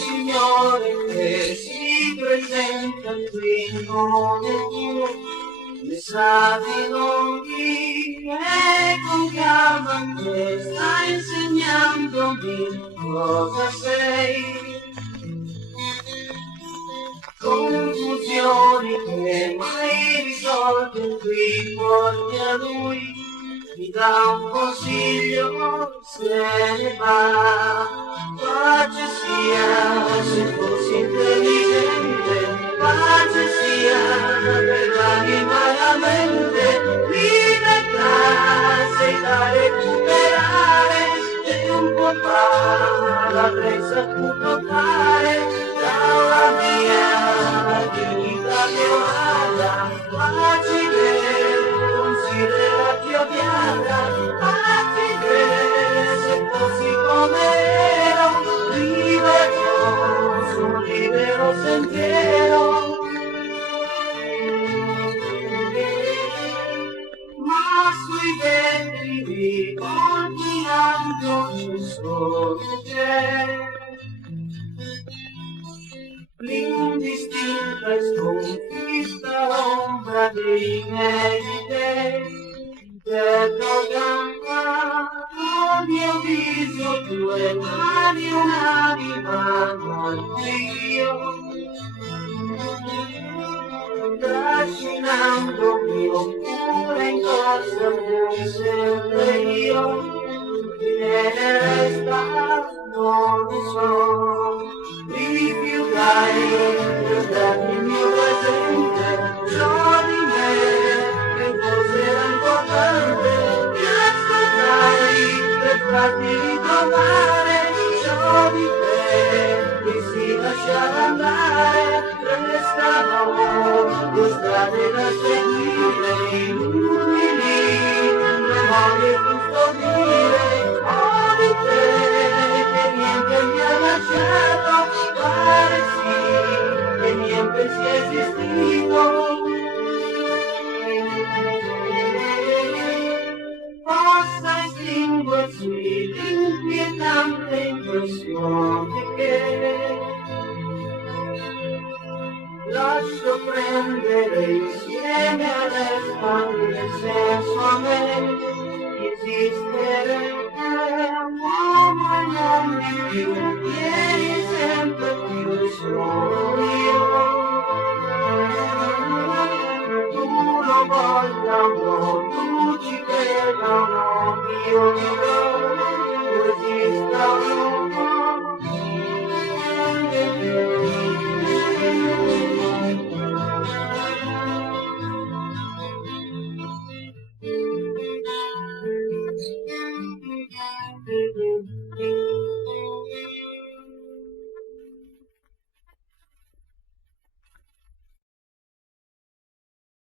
Signore che si presenta qui in nome tuo, ne sa di nomi e con calma che sta insegnandomi cosa sei. Confusioni che mai risolve qui porti a lui, mi dà un consiglio, se ne va. Pace sia, se fossi intelligente, pace sia per l'anima e la mente, libertà sei da recuperare, e un po' fa l'avrei saputo fare, dalla mia dignità violata, facile considerati odiata, facile se fossi come ero, libero su un libero sentiero. Ma sui vetri di ogni angolo c'è solo te, l'indistinta e sconfitta ombra dei miei dei, interrogata al mio viso due mani, un'anima d'Iddio, trascinandomi oppure in corsa come sempre io, viene resta, non lo so, rifiutai per darmi il mio presente, ciò di me che forse era importante, mi ascoltai per farti ritrovare ciò di te che si lasciava andare, restavo due strade da seguire, inutili memorie custodire, ho di te che niente mi ha lasciato, pare sì che niente sia esistito. Possa estinguersi l'inquietante impressione che lascio prendere insieme all'espandere il senso a me, esistere è un uomo e non di più, vieni sempre più solo io. Tu lo voglia o no, tu ci creda o no, io dirò, tu esista o no.